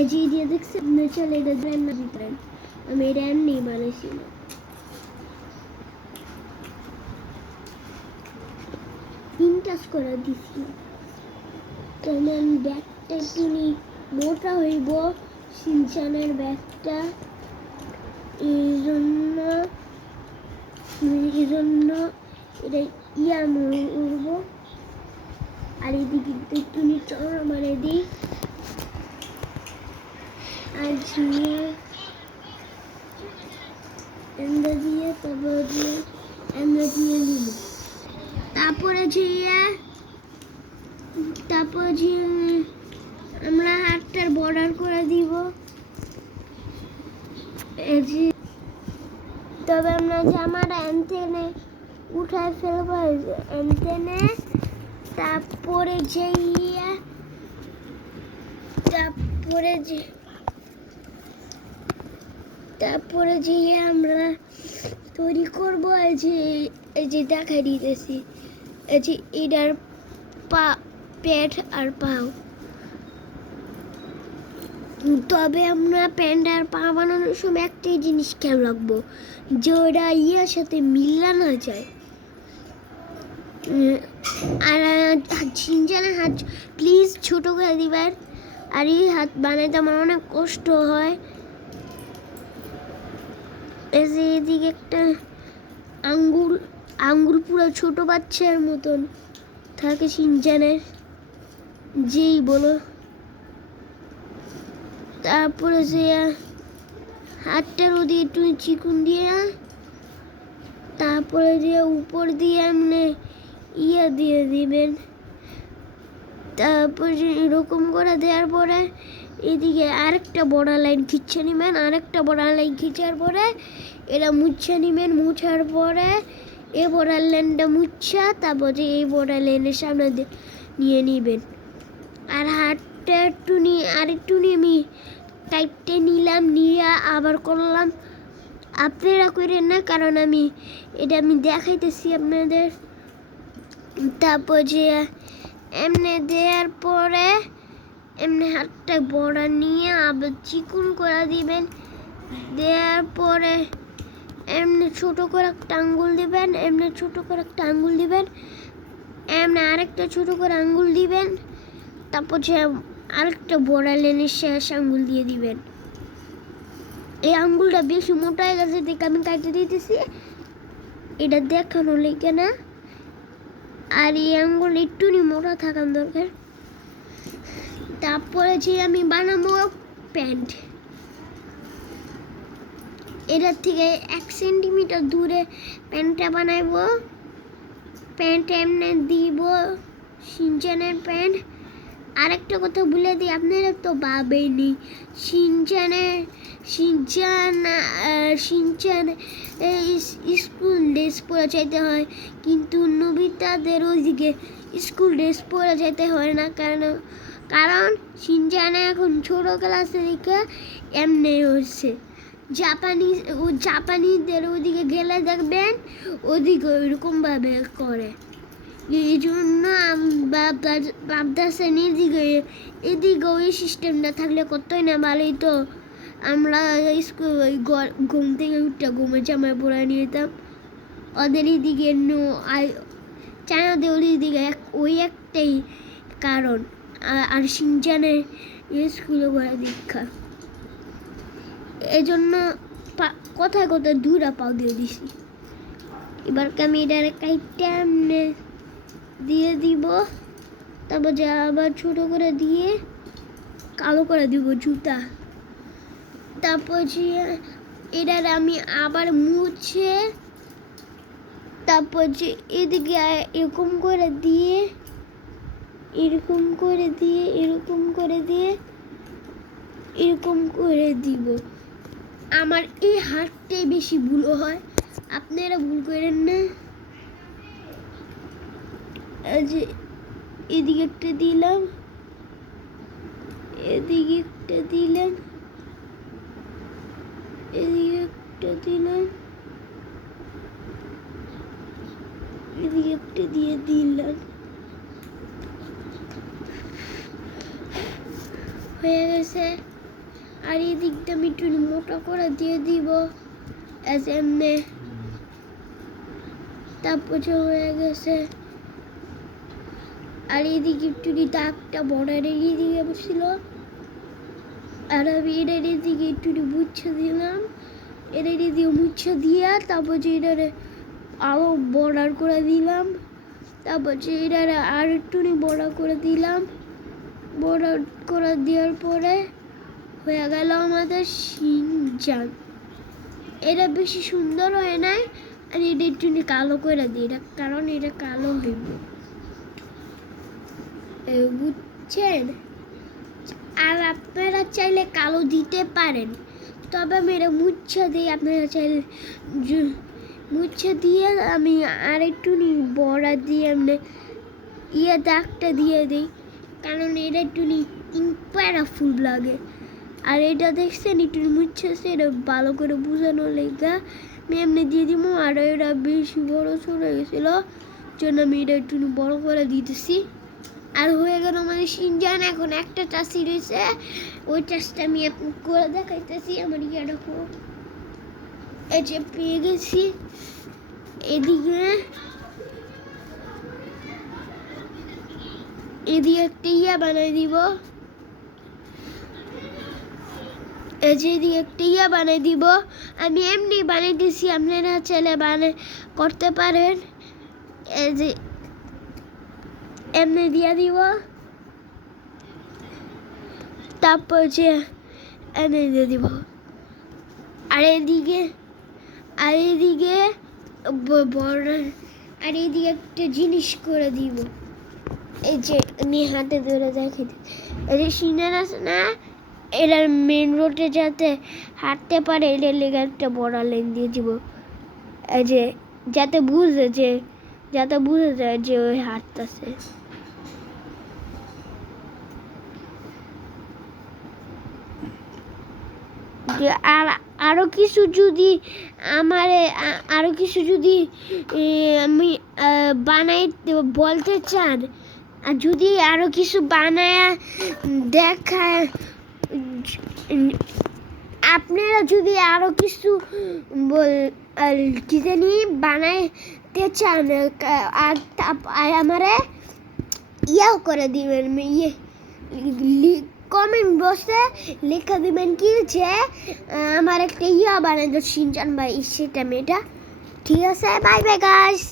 এই যে দেখছেন না, চলে এটা রান্না দিতেন, আমি এটা এমনি বানাইছিলাম। ইনটাচ করে দিছি কারণ ব্যাগটা একটু মোটা হইব, সিনচানের ব্যাগটা, এই জন্য এটা উড়ব। আর এদিকে একটু চড়া মারে দিই আর ঝিয়ে এন্দা দিয়ে দিয়ে নিব। তারপরে আমরা হাতটার বর্ডার করে দিব। তবে আমরা জামাটা এনতেনে উঠায় ফেলবো, এনতেনে। তারপরে আমরা তৈরি করবো। এই যে দেখাই দিতেছি, এই যে এটার পেট আর পাও। তবে আমরা প্যান্ট আর পা বানানোর সময় একটাই জিনিস খেয়াল রাখবো, যে ওটা সাথে মিলা না যায়। আর ঝিনঝানের হাত প্লিজ ছোট করে দিবার। আর এই হাত বানাইতে আমার অনেক কষ্ট হয়। এই যে এদিকে একটা আঙ্গুল পুরো ছোট বাচ্চার মতন থাকে ঝিনঝানের, যেই বলো। তারপরে যে হাতটার ওদিকে একটু চিকুন দিয়ে, তারপরে দিয়ে উপর দিয়ে এমনি দিয়ে দিবেন। তারপর এরকম করে দেওয়ার পরে এদিকে আরেকটা বড় লাইন খিচ্ছে নেবেন, আরেকটা বড় লাইন খিচার পরে এটা মুছে নেবেন। মুছার পরে এই বড় লাইনটা মুছা, তারপর যে এই বড় লাইনের সামনে নিয়ে নিবেন। আর হাতটা আরেকটু নিয়ে আমি টাইটে নিলাম, নিয়ে আবার করলাম। আপনারা করেন না, কারণ আমি দেখাইতেছি আপনাদের। তারপর যে এমনি দেওয়ার পরে এমনি হাতটা বড় নিয়ে আবার চিকুন করে দিবেন। দেওয়ার পরে এমনি ছোট করে একটা আঙ্গুল দিবেন, এমনি ছোট করে একটা আঙ্গুল দিবেন, এমনি আরেকটা ছোট করে আঙ্গুল দিবেন। তারপর যে আরেকটা বড় লেনের শেষ আঙ্গুল দিয়ে দিবেন। এই আঙ্গুলটা বেশি মোটা হয়ে গেছে দেখে আমি কাটে দিতেছি, এটা দেখানো লেগে না। আর এই আঙ্গুল একটু মোটা থাকার দরকার। তারপরে যে আমি বানাবো প্যান্ট, এটার থেকে 1 সেন্টিমিটার দূরে প্যান্টটা বানাইবো। প্যান্ট এমনি দিব, সিনচানের প্যান্ট। আরেকটা কথা বলে দিই, আপনারা তো ভাবেনি সিনচান স্কুল ড্রেস পরে যাইতে হয়, কিন্তু নবিতাদের ওইদিকে স্কুল ড্রেস পরে যাইতে হয় না। কারণ সিনচানে এখন ছোট ক্লাসে দিকে এমনি হচ্ছে। জাপানিদের ওইদিকে গেলে দেখবেন ওদিকে ওইরকমভাবে করে। এই জন্য ভাবতেছেন এদিকে ওই সিস্টেমটা থাকলে কতই না ভালোই। তো আমরা স্কুল ঘুম থেকে উঠে ঘুমের জামায় পরে নিয়ে যেতাম। ওদের এদিকে চায়নাদের ওইদিকে ওই একটাই কারণ। আর সিনচানের স্কুলে পড়া দীক্ষা, এই জন্য কথায় কথায় 2টা পাও দিয়ে দিছি। এবার আমি এটার কাইটটা এমনি দিয়ে দিব। তারপর যে আবার ছোট করে দিয়ে কালো করে দিব জুতা। তারপর যে এটার আমি আবার মুছে, তারপর যে এদিকে এরকম করে দিয়ে এরকম করে দিব। আমার এই হাতটাই বেশি ভুল হয়, আপনারা ভুল করেন না। যে এদিকে একটা দিলাম, এদিকে একটা দিলাম, এদিকে একটা দিলাম, এদিকে একটা দিয়ে দিলাম। হয়ে গেছে। আর এই দিকটা আমি একটু মোটা করে দিয়ে দিব এমনি। তারপর যে হয়ে গেছে, আর এইদিকে একটু দাগটা বর্ডার এদিকে বসছিল, আর আমি এটার এদিকে একটু মুছে দিলাম, এটার এদিকে মুছে দিয়ে তারপর যে এটারে আরও বর্ডার করে দিলাম, তারপর যে এটারে আর একটু বর্ডার করে দিলাম। বর্ডার করে দেওয়ার পরে হয়ে গেল আমাদের শিনচান। এটা বেশি সুন্দর হয় নাই, আর এটা একটু কালো করে দিই, এটা কারণ এটা কালো হইব, বুঝছেন? আর আপনারা চাইলে কালো দিতে পারেন, তবে আমি এটা মুছে দিই। আপনারা চাইলে মুছে দিয়ে আমি আর একটু বড়া দিয়ে এমনি দাগটা দিয়ে দিই, কারণ এটা একটু পাওয়ারফুল লাগে। আর এটা দেখছেন একটু মুছেছে, এটা ভালো করে বোঝানো লেগা আমি এমনি দিয়ে দিব। আর এটা বেশি বড় চলে গেছিল, জন্য আমি এটা একটু বড় করে দিতেছি। আর হয়ে গেল মানে শিনচান। এখন একটা চাষি রয়েছে, ওই চাষটা আমি করে দেখাইতেছি। আমার দেখো, এই যে পেয়ে গেছি। এদিকে একটা বানাই দিব, এই যে একটা বানাই দিব। আমি এমনি বানাইতেছি, আপনারা চাইলে করতে পারেন। এই যে এমনি দিয়ে দিব, তারপর যে এমনি দিয়ে দিব। আর এদিকে বড়, আর এইদিকে একটা জিনিস করে দিব, এই যে আমি হাতে ধরে দেখে দিই। এই যে সিনার আছে না, এটার মেন রোডে যাতে হাঁটতে পারে, এটার লেগে একটা বড় লাইন দিয়ে দিব। এই যে যাতে বুঝে যায় যে ওই হাঁটতেছে। আর আরো কিছু যদি আমি বানাই বলতে চান, আর যদি আরো কিছু বানায় দেখায়, আপনারা যদি আরো কিছু কি জানি বানাইতে চান, আমারে ইয়াও করে দিবেন, কমেন্ট বক্সে লেখা দিবেন কি যে আমার একটা বানাই দো শিনচান ভাই, সেটা মেয়েটা। ঠিক আছে, বাই বাই গাইস।